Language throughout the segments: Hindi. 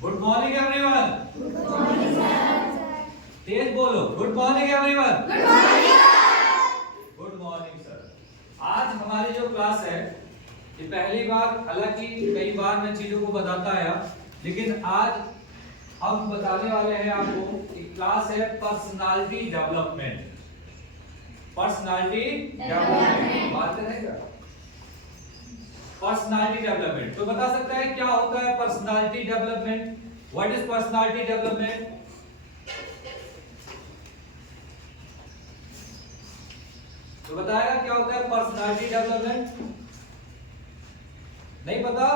Good morning everyone. Good morning sir. तेज बोलो, good morning everyone. Good morning good morning sir. आज हमारी जो क्लास है ये पहली बार, हालांकि कई बार मैं चीजों को बताता आया, लेकिन आज हम बताने वाले हैं आपको कि क्लास है पर्सनालिटी डेवलपमेंट। पर्सनालिटी डेवलपमेंट बात करेंगे। पर्सनालिटी डेवलपमेंट तो बता सकता है क्या होता है personality development? What is personality development? तो बताएगा क्या होता है पर्सनालिटी डेवलपमेंट? नहीं पता?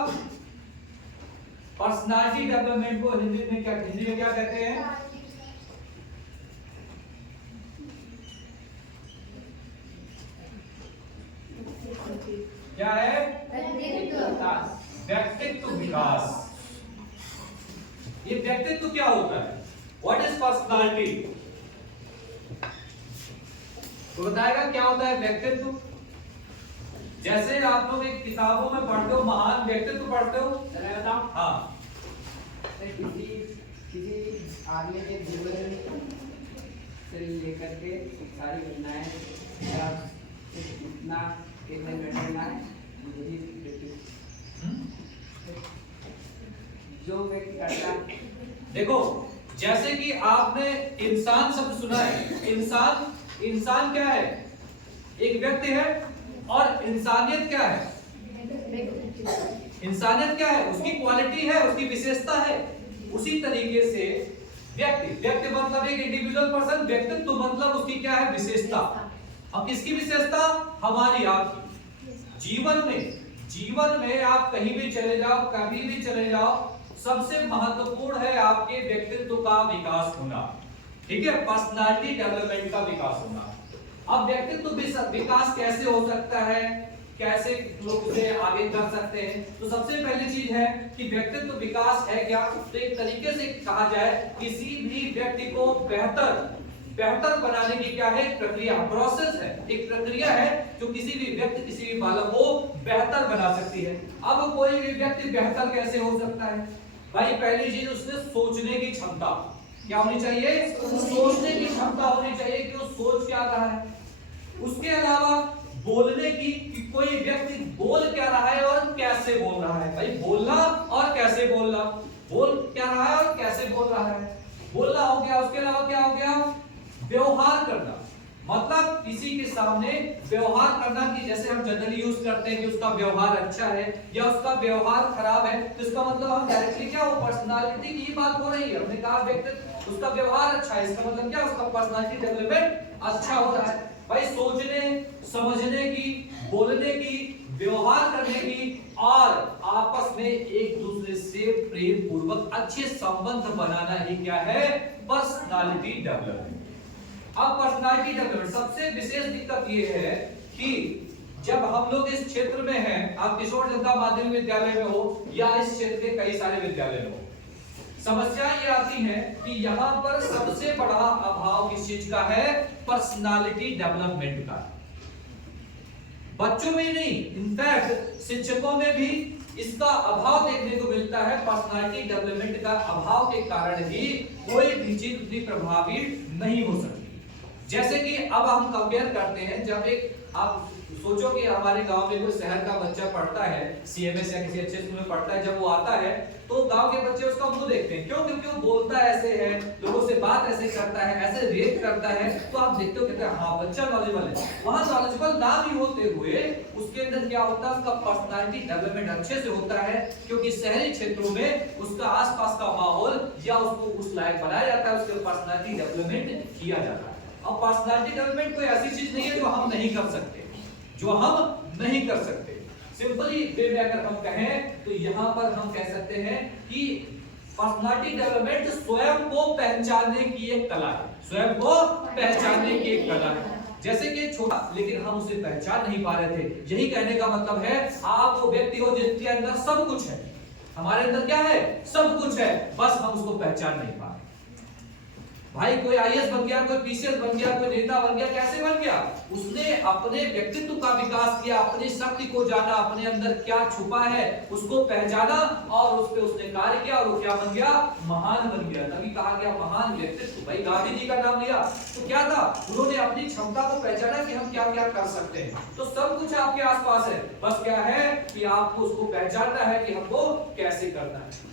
पर्सनालिटी डेवलपमेंट को हिंदी में क्या कहते हैं? क्या है? व्यक्तित्व विकास। ये व्यक्तित्व क्या होता है? What is personality? तो बताएगा क्या होता है व्यक्तित्व? जैसे आप लोग एक किताबों में पढ़ते हो, महान व्यक्तित्व पढ़ते हो, मैं बताऊं? हाँ, किसी आदमी के जीवन से लेकर के सारी घटनाएं कितना कितने घटना है जो व्यक्ति करता है। देखो जैसे कि आपने इंसान शब्द सुना है। इंसान क्या है? एक व्यक्ति है। और इंसानियत क्या है? इंसानियत क्या है? उसकी क्वालिटी है, उसकी विशेषता है। उसी तरीके से व्यक्ति मतलब एक इंडिविजुअल पर्सन, व्यक्तित्व मतलब उसकी क्या है? विशेषता। अब किसकी विशेषता? हमारी, आपकी। जीवन में आप कहीं भी चले जाओ, कभी भी चले जाओ, सबसे महत्वपूर्ण है आपके व्यक्तित्व का विकास होना। ठीक है, पर्सनालिटी डेवलपमेंट का विकास होना। अब व्यक्तित्व विकास कैसे हो सकता है, कैसे लोग उसे आगे कर सकते हैं? तो सबसे पहली चीज है कि व्यक्तित्व विकास है क्या? तो एक तरीके से कहा जाए, किसी भी व्यक्ति को बेहतर बनाने की क्या है? प्रक्रिया, प्रोसेस है, एक प्रक्रिया है जो किसी भी व्यक्ति, किसी भी बालक को बेहतर बना सकती है। अब कोई भी व्यक्ति बेहतर कैसे हो सकता है? भाई पहली चीज उसने सोचने की क्षमता क्या होनी चाहिए? सोचने की क्षमता होनी चाहिए कि वो सोच क्या रहा है। उसके अलावा बोलने की, कि कोई व्यक्ति बोल क्या रहा है और कैसे बोल रहा है। भाई बोलना और कैसे बोलना, बोल क्या रहा है और कैसे बोल रहा है, बोलना हो गया। उसके अलावा क्या हो गया? व्यवहार करना, मतलब किसी के सामने व्यवहार करना कि जैसे हम जनरली यूज करते हैं कि उसका व्यवहार अच्छा है या उसका व्यवहार खराब है, तो इसका मतलब हम डायरेक्टली क्या, वो पर्सनालिटी की बात हो रही है। हमने कहा व्यक्ति उसका व्यवहार अच्छा है, इसका मतलब क्या, उसका पर्सनालिटी डेवलपमेंट अच्छा हो रहा है। भाई सोचने, समझने की, बोलने की, व्यवहार करने की और आपस में एक दूसरे से प्रेम पूर्वक अच्छे संबंध बनाना ही क्या है? Personality development. अब पर्सनालिटी डेवलपमेंट सबसे विशेष दिक्कत ये है कि जब हम लोग इस क्षेत्र में हैं, आप किशोर जनता माध्यमिक विद्यालय में हो या इस क्षेत्र के कई सारे विद्यालय में हो, समस्या ये आती है कि यहाँ पर सबसे बड़ा अभाव किस चीज का है? पर्सनालिटी डेवलपमेंट का। बच्चों में ही नहीं, इनफैक्ट शिक्षकों में भी इसका अभाव देखने को मिलता है। पर्सनालिटी डेवलपमेंट का अभाव के कारण ही कोई भी चीज उतनी प्रभावी नहीं हो सकती। जैसे कि अब हम कंपेयर करते हैं, जब एक आप सोचो कि हमारे गांव में कोई शहर का बच्चा पढ़ता है, सीएमएस या किसी अच्छे स्कूल में पढ़ता है, जब वो आता है तो गांव के बच्चे उसका मुंह देखते हैं। क्यों? क्योंकि वो बोलता ऐसे है, लोगों से बात ऐसे करता है, ऐसे रिएक्ट करता है, तो आप देखते हो कहते हैं हाँ बच्चा नॉलेजेबल है। वहां नॉलेजेबल ना भी होते हुए उसके अंदर क्या होता है? उसका पर्सनालिटी डेवलपमेंट अच्छे से होता है, क्योंकि शहरी क्षेत्रों में उसका आसपास का माहौल या उसको उस लायक बनाया जाता है, उसके पर्सनालिटी डेवलपमेंट किया जाता है। अब पर्सनालिटी डेवलपमेंट कोई ऐसी चीज नहीं है जो हम नहीं कर सकते, सिंपली वे में अगर हम कहें तो यहां पर हम कह सकते हैं कि पर्सनालिटी डेवलपमेंट स्वयं को पहचानने की एक कला है, स्वयं को पहचानने की एक कला है। जैसे कि छोटा, लेकिन हम उसे पहचान नहीं पा रहे थे। यही कहने का मतलब है आप वो व्यक्ति हो जिसके अंदर सब कुछ है। हमारे अंदर क्या है? सब कुछ है, बस हम उसको पहचान नहीं पा रहे। भाई कोई आईएएस बन गया, कोई पीसीएस बन गया, कोई नेता बन गया, कैसे बन गया? उसने अपने व्यक्तित्व का विकास किया, अपनी शक्ति को जाना, अपने अंदर क्या छुपा है उसको पहचाना और उस पे उसने कार्य किया और वो क्या बन गया? महान बन गया। तभी कहा गया महान व्यक्तित्व। भाई गांधी जी का नाम लिया तो क्या था? उन्होंने अपनी क्षमता को पहचाना कि हम क्या क्या कर सकते हैं। तो सब कुछ आपके आसपास है, बस क्या है कि आपको उसको पहचानना है कि हमको कैसे करना है।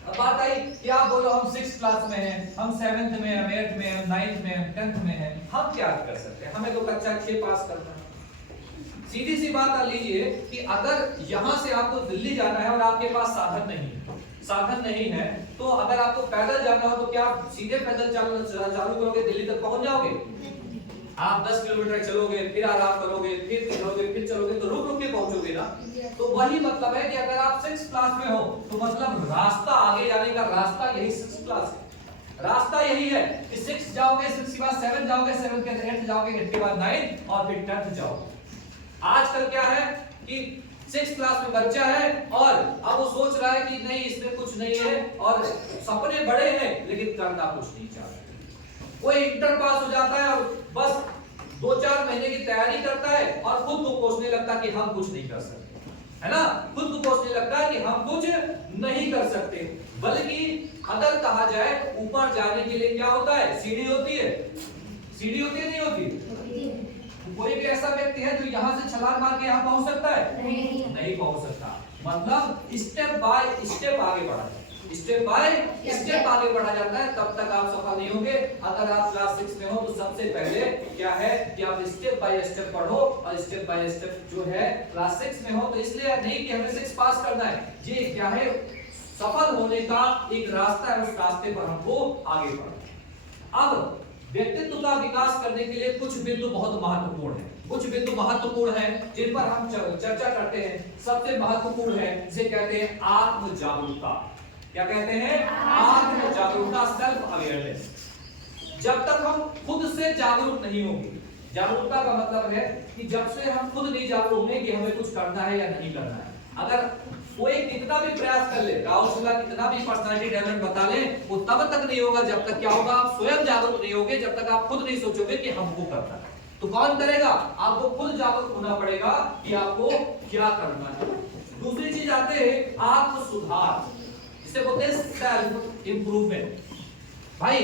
अब बात आई क्या बोलो, हम 6th क्लास में हैं, हम 7th में, हम 8th में, हम 9th में, हम 10th में हैं, हम क्या कर सकते हैं? हमें तो कक्षा 6 पास करना है। सीधी सी बात आ लीजिए कि अगर यहां से आपको दिल्ली जाना है और आपके पास साधन नहीं है, तो अगर आपको पैदल जाना हो तो क्या आप सीधे पैदल चालू करोगे, दिल्ली तक पहुंच जाओगे? आप 10 किलोमीटर चलोगे, फिर आराम करोगे, फिर चलोगे तो रुक के पहुंचोगे ना। तो वही मतलब है कि अगर आप 6th क्लास में हो तो मतलब रास्ता आगे जाने का रास्ता यही 6th क्लास है। रास्ता यही है कि 6 जाओगे, 6 के बाद 7 जाओगे, 7 के बाद 8 जाओगे, 8 के बाद 9 और फिर 10th जाओगे। आजकल क्या है कि 6th क्लास में बच्चा है और अब वो सोच रहा है कि नहीं इसमें कुछ नहीं है और सपने बड़े हैं लेकिन करना कुछ नहीं चाहता। वो इंटर पास हो जाता है और बस 2-4 महीने की तैयारी करता है और खुद को कोसने लगता है कि हम कुछ नहीं कर सकते, है ना? खुद को कोसने लगता है कि हम कुछ नहीं कर सकते। बल्कि अगर कहा जाए ऊपर जाने के लिए क्या होता है? सीढ़ी होती है। सीढ़ी होती है नहीं होती? कोई भी ऐसा व्यक्ति है जो यहाँ से छलांग मार के यहाँ पहुंच सकता है? नहीं पहुंच सकता। मतलब स्टेप बाय स्टेप आगे बढ़ा, स्टेप बाय स्टेप आगे बढ़ा जाता है, तब तक आप सफल नहीं होंगे। अगर आप क्लास 6 में हो तो सबसे पहले क्या है कि आप स्टेप बाय स्टेप पढ़ो और स्टेप बाय स्टेप जो है क्लास 6 में हो तो इसलिए नहीं कि हमें 6 पास करना है, ये क्या है सफल होने का एक रास्ता है, उस रास्ते पर हमको आगे बढ़ना। अब व्यक्तित्व का विकास करने के लिए कुछ बिंदु बहुत महत्वपूर्ण है, कुछ बिंदु महत्वपूर्ण है जिन पर हम चर्चा करते हैं। सबसे महत्वपूर्ण है जिसे कहते हैं आत्म जागरूकता। क्या कहते हैं? आत्म जागरूकता, सेल्फ अवेयरनेस। जब तक हम खुद से जागरूक नहीं होंगे, जागरूकता का मतलब है कि जब से हम खुद नहीं जागरूक होंगे कि हमें कुछ करना है या नहीं करना है। अगर कोई कितना भी प्रयास कर ले, राहुल शुक्ला कितना भी पर्सनालिटी डेवलपमेंट बता ले, वो तब तक नहीं होगा जब तक क्या होगा? आप स्वयं जागरूक नहीं होगे, जब तक आप खुद नहीं सोचोगे कि हमको करना है। तो कौन करेगा? आपको खुद जागरूक होना पड़ेगा कि आपको क्या करना है। दूसरी चीज आते हैं आत्म सुधार, इसे बोलते हैं सेल्फ इंप्रूवमेंट। भाई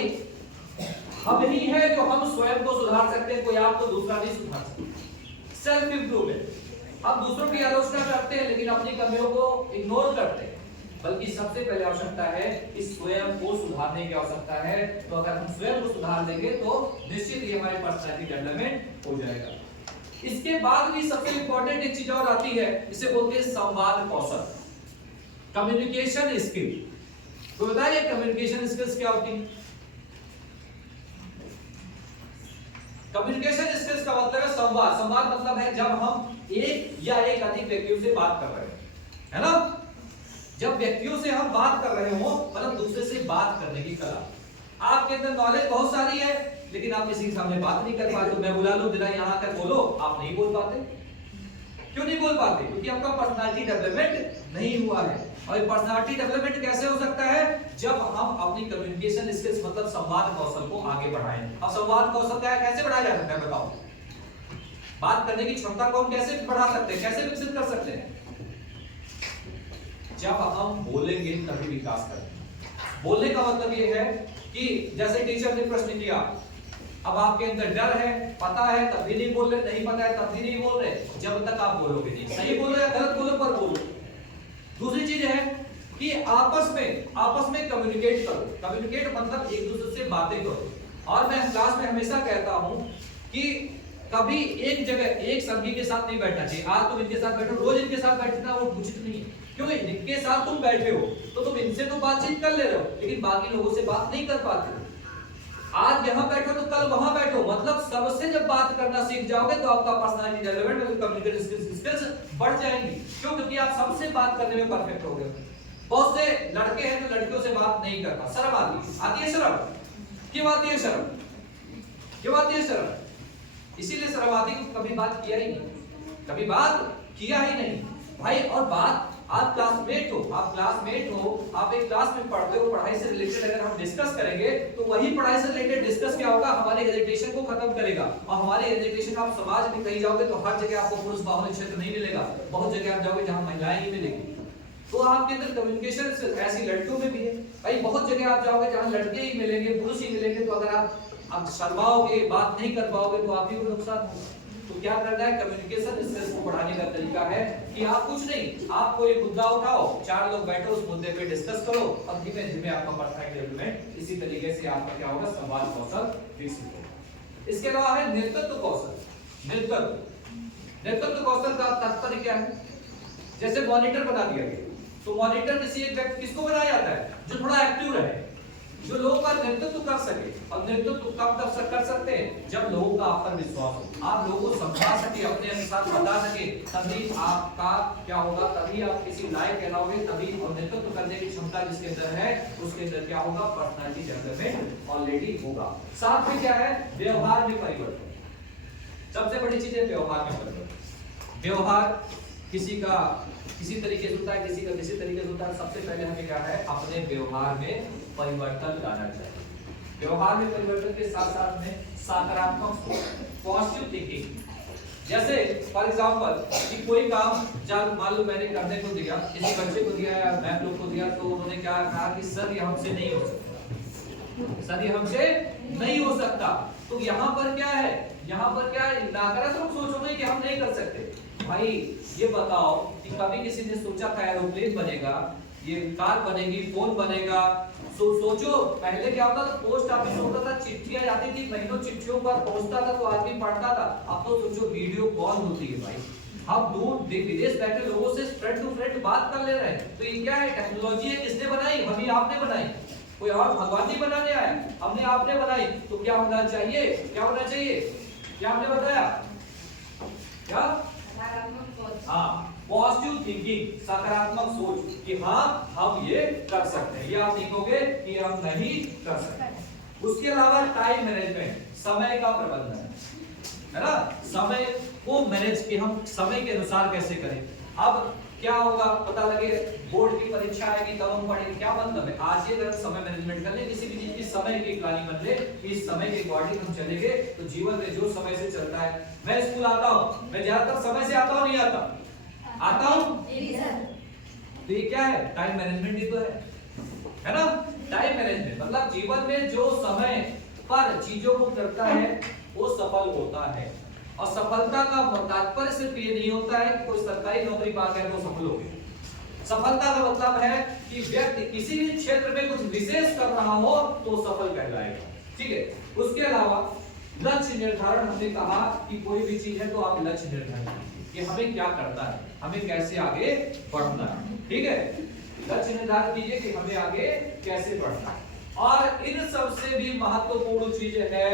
हम ही है जो हम स्वयं को सुधार सकते हैं, कोई आपको दूसरा नहीं सुधार सकता। Self improvement. हम दूसरों की आलोचना करते हैं लेकिन अपनी कमियों को इग्नोर करते हैं, बल्कि सबसे पहले आवश्यकता है कि स्वयं को सुधारने की आवश्यकता है। तो अगर हम स्वयं को सुधार लेंगे तो निश्चित ही हमारी पर्सनालिटी डेवलपमेंट हो जाएगा। इसके बाद भी सबसे इंपॉर्टेंट एक चीज और आती है, इसे बोलते हैं संवाद कौशल, कम्युनिकेशन स्किल। तो बताइए कम्युनिकेशन स्किल्स क्या होती है? कम्युनिकेशन स्किल्स का मतलब है संवाद। संवाद मतलब है जब हम एक या एक अधिक व्यक्तियों से बात कर रहे हैं, है ना? जब व्यक्तियों से हम बात कर रहे हो मतलब दूसरे से बात करने की कला। आपके अंदर नॉलेज बहुत सारी है लेकिन आप किसी के सामने बात नहीं कर पाते। मैं बुला लूं जरा यहाँ तक बोलो, आप नहीं बोल पाते। क्यों नहीं बोल पाते? क्योंकि आपका पर्सनालिटी डेवलपमेंट नहीं हुआ है। और पर्सनालिटी डेवलपमेंट कैसे हो सकता है? जब हम अपनी कम्युनिकेशन स्किल्स मतलब संवाद कौशल को आगे बढ़ाएं। अब संवाद कौशल क्या है, कैसे बढ़ाया जा सकता है बताओ? बात करने की क्षमता को हम कैसे बढ़ा सकते हैं, कैसे विकसित कर सकते हैं? जब हम बोलेंगे तभी विकास करेंगे। बोलने का मतलब ये है कि जैसे टीचर ने प्रश्न किया, अब आपके अंदर डर है, पता है तब भी नहीं बोल रहे, नहीं पता है तब भी नहीं बोल रहे, जब तक आप बोलोगे नहीं। सही बोलो या गलत बोलो पर बोलो। दूसरी चीज है कि आपस में कम्युनिकेट करो। कम्युनिकेट मतलब एक दूसरे से बातें करो। और मैं क्लास में हमेशा कहता हूं कि कभी एक जगह एक संगी के साथ नहीं बैठना चाहिए। आज तुम इनके साथ बैठो, रोज इनके साथ बैठना वो उचित नहीं है, क्योंकि इनके साथ तुम बैठे हो तो तुम इनसे तो बातचीत कर ले रहे हो लेकिन बाकी लोगों से बात नहीं कर पाते। आज यहाँ बैठो तो कल वहां बैठो, मतलब सबसे जब बात करना सीख जाओगे तो आपका पर्सनालिटी डेवलपमेंट और कम्युनिकेशन स्किल्स बढ़ जाएंगी। क्यों? क्योंकि आप सबसे बात करने में परफेक्ट हो गए। बहुत से लड़के हैं जो लड़कियों से बात नहीं करता, शर्म आती है शर्म। क्यों आती है शर्म? क्यों आती है शर्म? इसीलिए शर्म आती है, कभी बात किया ही नहीं, कभी बात किया ही नहीं भाई। और बात आप क्लासमेट हो, आप एक क्लास में पढ़ते हो, पढ़ाई से रिलेटेड अगर हम डिस्कस करेंगे तो वही पढ़ाई से रिलेटेड डिस्कस क्या होगा, हमारे हेजिटेशन को खत्म करेगा। और हमारे हेजिटेशन आप समाज में कहीं जाओगे तो हर जगह आपको पुरुष बाहुल्य क्षेत्र नहीं मिलेगा, बहुत जगह आप जाओगे जहां महिलाएं ही मिलेंगी। तो आपके अंदर कम्युनिकेशन ऐसी लड़कियों में भी है भाई, बहुत जगह आप जाओगे जहां लड़के ही मिलेंगे, पुरुष ही मिलेंगे, तो अगर आप शर्माओगे, बात नहीं कर पाओगे तो आप ही को नुकसान होगा। तो क्या करना है, कम्युनिकेशन स्किल्स को बढ़ाने का तरीका है कि आप कुछ नहीं, आप कोई मुद्दा उठाओ, 4 लोग बैठो, उस मुद्दे पे डिस्कस करो और धीमे धीमे आपका पर्सनल डेवलपमेंट इसी तरीके से आपका क्या होगा, संवाद कौशल विकसित होगा। इसके अलावा है नेतृत्व कौशल। नेतृत्व कौशल का तात्पर्य क्या है, जैसे मॉनिटर बना दिया गया, तो मॉनिटर किसी एक व्यक्ति किसको बनाया जाता है, जो थोड़ा एक्टिव रहे, जो लोगों का नेतृत्व कर सके। और नेतृत्व कब तक कर सकते हैं, जब लोगों का आप पर विश्वास हो, आप लोगों को समझा सके, अपने अनुसार बता सके, तभी आपका क्या होगा, तभी आप किसी लायक कहलाओगे, तभी। और नेतृत्व करने की क्षमता जिसके अंदर है, उसके अंदर क्या होगा, पर्सनालिटी डेवलपमेंट ऑलरेडी होगा। साथ में क्या है, व्यवहार में परिवर्तन। सबसे बड़ी चीज है व्यवहार में परिवर्तन। व्यवहार किसी का किसी तरीके से होता है, किसी का किसी तरीके से होता है। सबसे पहले हमें क्या है, अपने व्यवहार में परिवर्तन लाना चाहिए। व्यवहार में परिवर्तन के साथ साथ में सकारात्मक सोच, पॉजिटिव थिंकिंग। जैसे फॉर एग्जांपल कि कोई काम जब मान लो मैंने करने को दिया, किसी बच्चे को दिया या मैम लोग को दिया, तो उन्होंने क्या कहा कि सर ये हमसे नहीं हो सकता, सर ये हमसे नहीं हो सकता। तो यहाँ पर क्या है, यहाँ पर क्या है, नकारात्मक सोच हो गई कि हम नहीं कर सकते। भाई ये बताओ कि कभी किसी ने सोचा था एरोप्लेन बनेगा, ये कार बनेगी, फोन बनेगा। सोचो पहले क्या होता था, पोस्ट ऑफिस होता था, चिट्ठियां जाती थी, महीनों चिट्ठियों पर पहुंचता था तो आदमी पढ़ता था। अब तो सोचो वीडियो कॉल होती है भाई, हम दूर विदेश बैठे लोगों से फ्रेंड टू फ्रेंड बात कर ले रहे हैं। तो ये क्या है, टेक्नोलॉजी है, किसने बनाई, हम ही आपने बनाई, कोई और भगवान नहीं बनाने आया, हमने आपने बनाई। तो क्या होना चाहिए, क्या होना चाहिए, क्या हमने बताया, क्या, हाँ पॉजिटिव थिंकिंग, सकारात्मक सोच कि हाँ हम ये कर सकते हैं। ये आप लिखोगे कि हम नहीं कर सकते। उसके अलावा टाइम मैनेजमेंट, समय का प्रबंधन, है ना, समय को मैनेज कि हम समय के अनुसार कैसे करें। अब क्या होगा, पता लगे बोर्ड की परीक्षा आएगी तब हम पढ़ेंगे, क्या मतलब है, आज ये अगर समय मैनेजमेंट कर ले, किसी भी चीज की समय की प्लानिंग बन ले, इस समय के अकॉर्डिंग हम चलेंगे तो जीवन में जो समय से चलता है। मैं स्कूल आता हूँ, मैं ज्यादातर समय से आता हूँ, नहीं आता, आता हूँ, तो ये क्या है, टाइम मैनेजमेंट ही तो है ना। टाइम मैनेजमेंट मतलब जीवन में जो समय पर चीजों को करता है वो सफल होता है। और सफलता का तात्पर्य सिर्फ ये नहीं होता है कि कोई सरकारी नौकरी पा गया तो सफल हो गया। सफलता का मतलब है कि व्यक्ति किसी भी क्षेत्र में कुछ विशेष कर रहा हो तो सफल कहलाएगा, ठीक है। उसके अलावा लक्ष्य निर्धारण, हमने कहा कि कोई भी चीज है तो आप लक्ष्य निर्धारण कीजिए कि हमें क्या करना है, हमें कैसे आगे बढ़ना है, ठीक है। लक्ष्य निर्धारण कीजिए कि हमें आगे कैसे बढ़ना है। और इन सबसे भी महत्वपूर्ण चीज है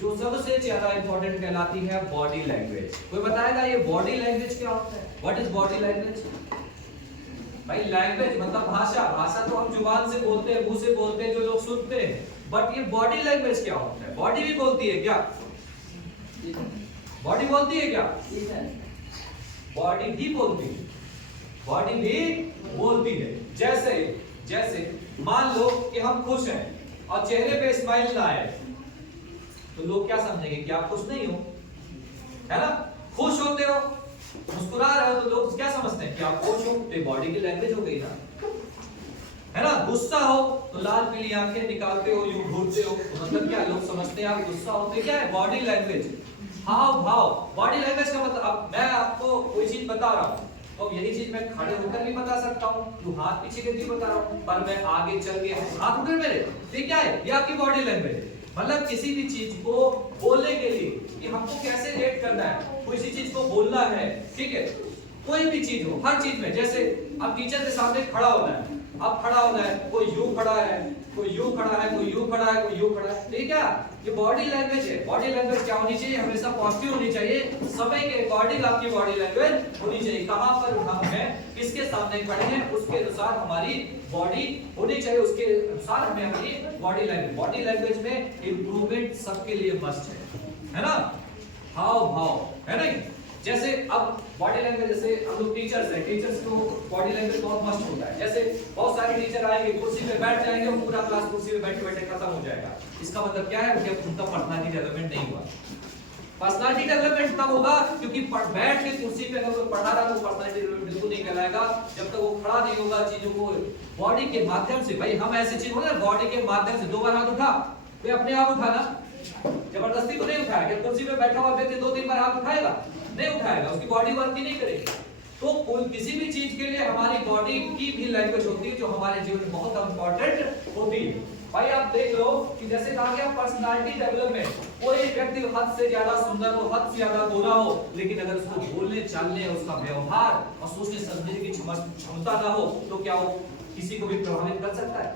जो सबसे ज्यादा इंपॉर्टेंट कहलाती है, बॉडी लैंग्वेज। कोई बताएगा ये बॉडी लैंग्वेज क्या होता है, व्हाट इज बॉडी लैंग्वेज। भाई लैंग्वेज मतलब भाषा, भाषा तो हम जुबान से बोलते हैं, मुंह से बोलते हैं, जो लोग सुनते हैं, बट ये बॉडी लैंग्वेज क्या होता है। बॉडी भी बोलती है क्या, बॉडी बोलती है क्या, बॉडी भी बोलती है, बॉडी भी बोलती है। जैसे मान लो कि हम खुश हैं और चेहरे पे स्माइल ना आए तो लोग क्या समझेंगे कि आप खुश नहीं हो, है ना। खुश होते हो, मुस्कुरा रहे हो तो लोग क्या समझते हैं कि आप खुश हो, तो बॉडी की लैंग्वेज हो गई ना, है ना। गुस्सा हो तो लाल पीली आंखें निकालते हो, यूं घूरते हो, तो मतलब क्या लोग समझते हैं आप गुस्सा होते, क्या है बॉडी लैंग्वेज, हाव भाव। बॉडी लैंग्वेज का मतलब, मैं आपको कोई चीज बता रहा हूँ तो यही चीज मैं खड़े होकर नहीं बता सकता हूँ, तू हाथ पीछे करके बता रहा हूँ, पर मैं आगे चल के हाथ उठे मेरे, तो क्या है, ये आपकी बॉडी लैंग्वेज। मतलब किसी भी चीज को बोलने के लिए कि हमको कैसे रिएक्ट करना है, किसी चीज को बोलना है, ठीक है, कोई भी चीज हो, हर चीज में। जैसे अब टीचर के सामने खड़ा होना है, अब खड़ा होना है, कोई यूं खड़ा है, कोई यूं खड़ा है, कोई यूं खड़ा है, कोई यूं खड़ा है, ठीक है, ये बॉडी लैंग्वेज है। बॉडी लैंग्वेज क्या होनी चाहिए, हमेशा पॉजिटिव होनी चाहिए, समय के अकॉर्डिंग आपकी बॉडी लैंग्वेज होनी चाहिए। कहां पर हम हैं, किसके सामने खड़े हैं, उसके अनुसार हमारी बॉडी होनी चाहिए, उसके अनुसार हमें हमारी बॉडी लैंग्वेज। बॉडी लैंग्वेज में इंप्रूवमेंट सबके लिए मस्ट है ना। हाव भाव है ना, जैसे अब बॉडी लैंग्वेज, जैसे हम लोग टीचर्स हैं, टीचर्स को बॉडी लैंग्वेज बहुत मस्त होता है। जैसे बहुत सारे टीचर आएंगे, कुर्सी पे बैठ जाएंगे और पूरा क्लास कुर्सी पे बैठे बैठे खत्म हो जाएगा। इसका मतलब क्या है कि उनका पर्सनालिटी डेवलपमेंट नहीं हुआ। पर्सनालिटी डेवलपमेंट तब होगा क्योंकि बैठ के कुर्सी पे अगर पढ़ा रहा तो पर्सनालिटी डेवलपमेंट बिल्कुल नहीं कहलाएगा जब तक वो खड़ा नहीं होगा, चीजों को बॉडी के माध्यम से। भाई हम ऐसी चीज होना बॉडी के माध्यम से, 2 बार हाथ उठा तो अपने आप उठाना, जबरदस्ती तो नहीं उठाया। कि कुर्सी पे बैठा हुआ व्यक्ति 2-3 बार हाथ उठाएगा? नहीं उठाएगा, उसकी बॉडी वर्क ही नहीं करेगी। तो कोई किसी भी चीज के लिए हमारी बॉडी की भी लैंग्वेज होती है जो हमारे जीवन में बहुत इंपॉर्टेंट होती है। भाई आप देख लो कि जैसे कहा गया पर्सनालिटी डेवलपमेंट, कोई व्यक्ति हद से ज्यादा सुंदर हो, हद से ज्यादा गोरा हो, लेकिन अगर उसको बोलने चालने, उसका व्यवहार और सोचने समझने की क्षमता ना हो तो क्या वो किसी को भी प्रभावित कर सकता है?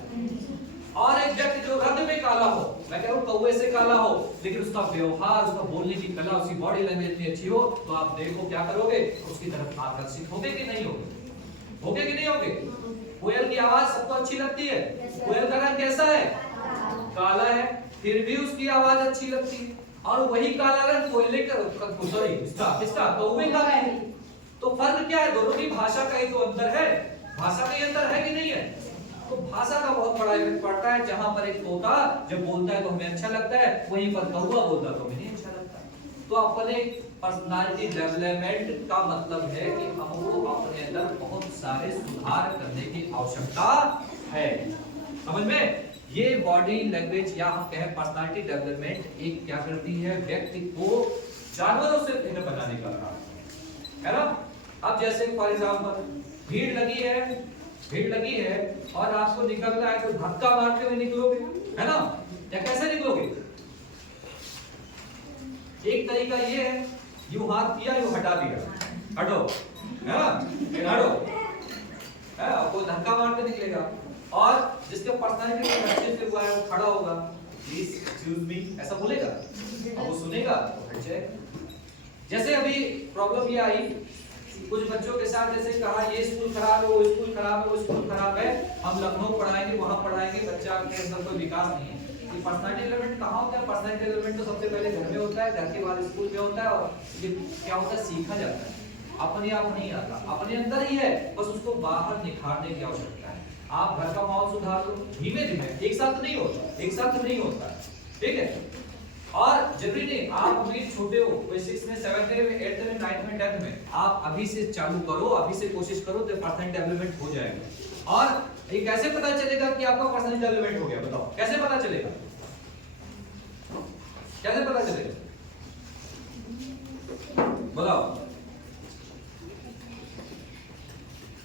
और एक व्यक्ति जो रंग में काला हो, मैं कह रहा हूं कौवे से काला हो, लेकिन उसका व्यवहार, उसका बोलने की कला, उसकी बॉडी लैंग्वेज इतनी अच्छी हो, तो आप देखो क्या करोगे, उसकी तरफ आकर्षित होगे कि नहीं होगे? होगे कि नहीं होगे? कोयल की आवाज सबको अच्छी लगती है। कोयल का रंग कैसा है? काला है, फिर भी उसकी आवाज अच्छी लगती है। और वही काला रंग कोयले का, सॉरी किसका कौवे का है। तो फर्क क्या है? दोनों की भाषा का ही तो अंतर है। भाषा का ही अंतर है कि नहीं है? तो भाषा का बहुत बड़ा इफेक्ट पड़ता है। जहां पर एक तोता जब बोलता है तो हमें अच्छा लगता है, वहीं पर कौवा बोलता है तो हमें नहीं अच्छा लगता है। तो अपने पर्सनालिटी डेवलपमेंट का मतलब है कि हमको अपने अंदर बहुत सारे सुधार करने की आवश्यकता है। समझ में? ये बॉडी लैंग्वेज या हम कहें पर्सनालिटी डेवलपमेंट एक क्या करती है, व्यक्ति को जानवरों से भिन्न बनाने का काम है ना। अब जैसे फॉर एग्जांपल भीड़ लगी है और आपको निकलना है तो धक्का मारते हुए निकलोगे, है ना? या कैसे निकलोगे? एक तरीका ये है, यूं हाथ किया, यूं हटा दिया, हटो, है ना? हटो, है ना? कोई धक्का मारते निकलेगा। और जिसके पर्सनालिटी अच्छे से हुआ है वो खड़ा होगा, प्लीज एक्सक्यूज मी, ऐसा बोलेगा और वो सुनेगा तो हट जाएगा। जैसे अभी प्रॉब्लम ये आई कुछ बच्चों के साथ, जैसे कहा ये स्कूल खराब है, वो स्कूल खराब है, वो स्कूल खराब है, हम लखनऊ पढ़ाएंगे, वहां पढ़ाएंगे, बच्चा के अंदर कोई विकास नहीं है। ये पर्सनालिटी डेवलपमेंट कहाँ होता है? पर्सनालिटी डेवलपमेंट तो सबसे पहले घर में होता है, घर के बाद स्कूल में होता है। और ये क्या होता है? सीखा जाता है, अपने आप नहीं आता, अपने अंदर ही है, बस उसको बाहर निखारने की आवश्यकता है। आप घर का माहौल सुधार लो धीमे धीमे, एक साथ नहीं होता, ठीक है? और जरूरी नहीं आप अभी छोटे हो, कोई 6 में, 7 में, 8 में, 9 में, 10 में, आप अभी से चालू करो, अभी से कोशिश करो तो पर्सनालिटी डेवलपमेंट हो जाएगा। और ये कैसे पता चलेगा कि आपका पर्सनालिटी डेवलपमेंट हो गया? बताओ कैसे पता चलेगा? कैसे पता चलेगा बताओ?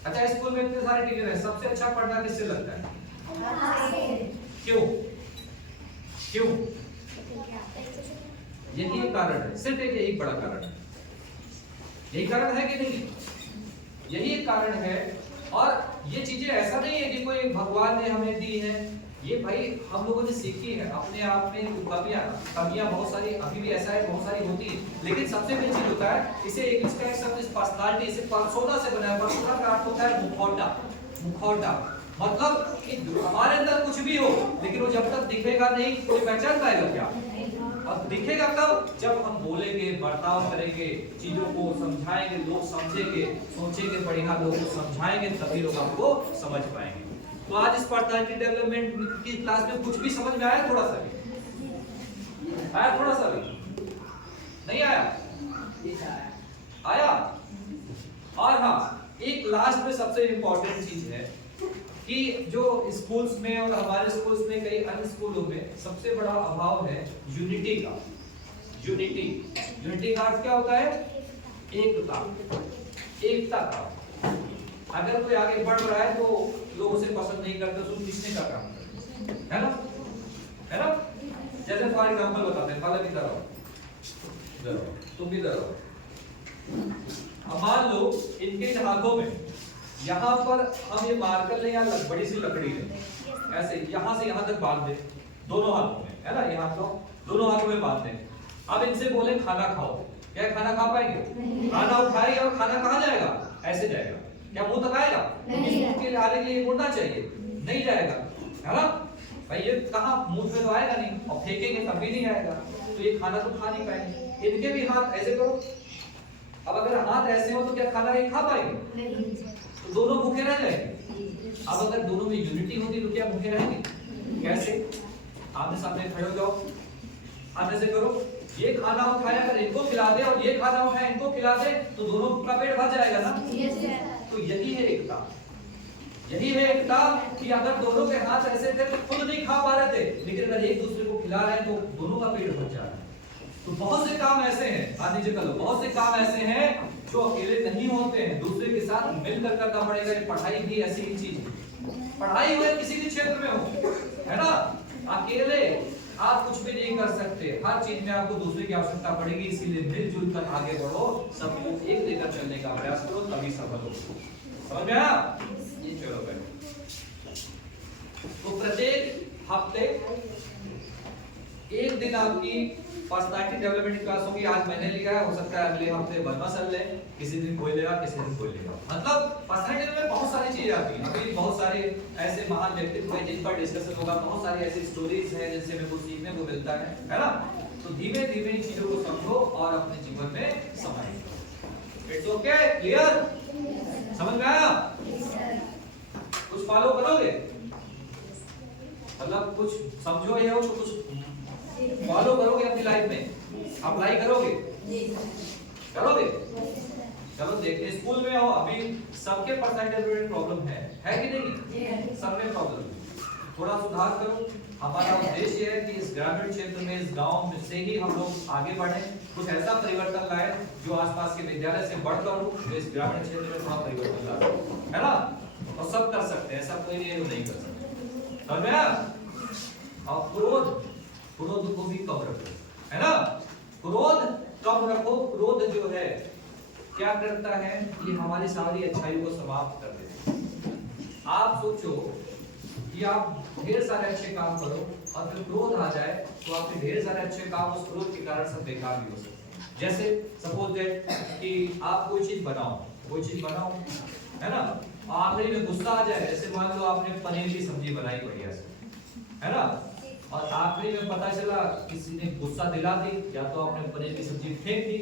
अच्छा, स्कूल में इतने सारे टीचर हैं, सबसे अच्छा पढ़ना किससे लगता है? क्यों? यही एक कारण है, सिर्फ एक यही बड़ा कारण है। यही कारण है कि नहीं? यही एक कारण है। और ये चीजें ऐसा नहीं है कि कोई भगवान ने हमें दी है, ये भाई हम लोगों ने सीखी है अपने आप में। कमियां बहुत सारी अभी भी ऐसा है, बहुत सारी होती है, लेकिन सबसे मेन चीज होता है इसे इंग्लिश का एक शब्द इस पर्सनालिटी, इसे पर्सोना से बना है। पर्सोना का अर्थ होता है मुखौटा, मतलब कि हमारे अंदर कुछ भी हो लेकिन वो जब तक दिखेगा नहीं कोई पहचान पाएगा क्या? अब दिखेगा कब? जब हम बोलेंगे, बर्ताव करेंगे, चीजों को समझाएंगे, लोग समझेंगे, सोचेंगे, बढ़िया लोगों को समझाएंगे, तभी लोग हमको समझ पाएंगे। तो आज इस पर्सनालिटी डेवलपमेंट की क्लास में कुछ भी समझ में आया? थोड़ा सा भी नहीं आया? आया? और हाँ, एक लास्ट में सबसे इंपॉर्टेंट चीज है कि जो स्कूल्स में और हमारे स्कूल्स में, कई अन्य स्कूलों में सबसे बड़ा अभाव है यूनिटी का। यूनिटी का अर्थ क्या होता है? एकता का। अगर कोई आगे बढ़ रहा है तो लोग उसे पसंद नहीं करते, उसको खींचने का काम करते हैं, है ना? जैसे फॉर एग्जांपल बताते हैं, बालक इधर आओ, तुम भी इधर आओ। अब मान लो इनके इन हाथों में, यहाँ पर हम ये मार्कर ले, यहाँ बड़ी सी लकड़ी है, ऐसे यहाँ से यहाँ तक बांध दे दोनों हाथों में, है ना? ये हाथ को दोनों हाथों में बांध दे। अब इनसे बोले खाना खाओ, क्या खाना खा पाएंगे? खाना उठाएंगे और खाना कहाँ जाएगा? ऐसे जाएगा। क्या मुंह तक आएगा? मुंह के आने के लिए मुड़ना चाहिए, नहीं जाएगा, है ना भाई? ये कहाँ मुंह में तो आएगा नहीं, और फेंकेंगे तब भी नहीं आएगा, तो ये खाना तो खा नहीं पाएंगे। इनके भी हाथ ऐसे करो, अब अगर हाथ ऐसे हो तो क्या खाना एक खा पाएंगे? नहीं। तो दोनों भूखे रह जाएंगे। अब अगर दोनों में यूनिटी होती तो क्या भूखे रहेंगे? कैसे? आमने सामने खड़े हो जाओ, आमने से करो, ये खाना उठाया अगर इनको खिला दे और ये खाना उठाया इनको खिला दे तो दोनों का पेट भर जाएगा ना। Yes sir. तो यही है एकता, यही है एकता कि अगर दोनों के हाथ ऐसे थे तो खुद नहीं खा पा रहे थे, लेकिन अगर एक दूसरे को खिला रहे हैं तो दोनों का पेट भर जा रहा है। तो बहुत से काम ऐसे हैं, हाँ नीचे कर लो, बहुत से काम ऐसे हैं जो अकेले नहीं होते हैं, दूसरे के साथ मिलकर करना पड़ेगा। पढ़ाई भी ऐसी ही चीज है, पढ़ाई हो किसी भी क्षेत्र में हो, है ना, अकेले आप कुछ भी नहीं कर सकते, हर चीज में आपको दूसरे की आवश्यकता पड़ेगी। इसीलिए मिलजुल कर आगे बढ़ो, सबको एक लेकर चलने का प्रयास करो, तभी सफल हो। समझ में आया? ये चलो बैठो। तो प्रत्येक हफ्ते एक दिन आपकी पर्सनालिटी डेवलपमेंट क्लास होगी। आज मैंने लिया है, हो सकता है अगले हफ्ते वर्मा सर ले, किसी दिन कोई लेगा, किसी दिन कोई लेगा। मतलब पर्सनालिटी में बहुत सारी चीजें आती हैं। अभी बहुत सारे ऐसे महान व्यक्तित्व हैं जिन पर डिस्कशन होगा, बहुत सारी ऐसी स्टोरीज हैं जिनसे हमें कुछ सीखने को मिलता है ना। तो धीमे धीमे इन चीजों को समझो और अपने जीवन में समाइए। It's okay, clear? समझ में आया? कुछ फॉलो करोगे, मतलब कुछ समझो ये हो तो कुछ फॉलो करोगे अपनी लाइफ में, अप्लाई करोगे, करोगे? चलो देखते हैं, स्कूल में हो अभी सबके पर्सनालिटी प्रॉब्लम है कि नहीं? सब में प्रॉब्लम, थोड़ा सुधार करो। हमारा उद्देश्य है कि इस ग्रामीण क्षेत्र में, इस गांव में से ही हम लोग आगे बढ़े, कुछ ऐसा परिवर्तन लाए जो आसपास के विद्यालय से बढ़कर हो, जो इस ग्रामीण क्षेत्र में थोड़ा परिवर्तन लाए, है ना। और सब कर सकते हैं, ऐसा कोई नहीं कर सकते। समझ में आया? और क्रोध को भी कम रखो, है ना। क्रोध कम रखो। क्रोध जो है क्या करता है, ये हमारी सारी अच्छाइयों को समाप्त कर देता है। आप सोचो कि आप ढेर सारे अच्छे काम करो और फिर क्रोध आ जाए तो आपके ढेर सारे अच्छे काम उस क्रोध के कारण सब बेकार भी हो सकते हैं। जैसे सपोज दैट कि आप कोई चीज बनाओ, है ना, आखिरी में गुस्सा आ जाए। जैसे मान लो आपने पनीर की सब्जी बनाई बढ़िया से, है ना, और आखिरी में पता चला किसी ने गुस्सा दिला दी, या तो आपने पनीर की सब्जी फेंक दी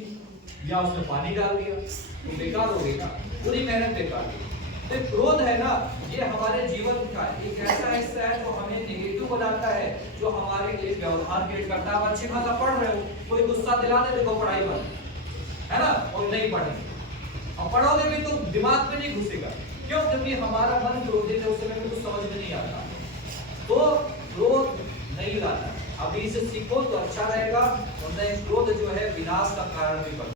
या उसमें पानी डाल दिया, तो बेकार हो गई ना, पूरी मेहनत बेकार हुई। तो क्रोध है ना, ये हमारे जीवन का एक ऐसा हिस्सा है जो हमें नेगेटिव बनाता है, जो हमारे लिए व्यवहार क्रिएट करता है। आप अच्छी खासा पढ़ रहे हो, कोई गुस्सा दिला दे, देखो पढ़ाई बंद, है ना, और नहीं पढ़ेंगे, और पढ़ोगे भी तो दिमाग में नहीं घुसेगा। क्यों? क्योंकि हमारा मन क्रोधित है, उस समय में कुछ समझ में नहीं आता। तो क्रोध नहीं लाना, अभी इसे सीखो तो अच्छा रहेगा, वरना क्रोध जो है विनाश का कारण भी बनता है।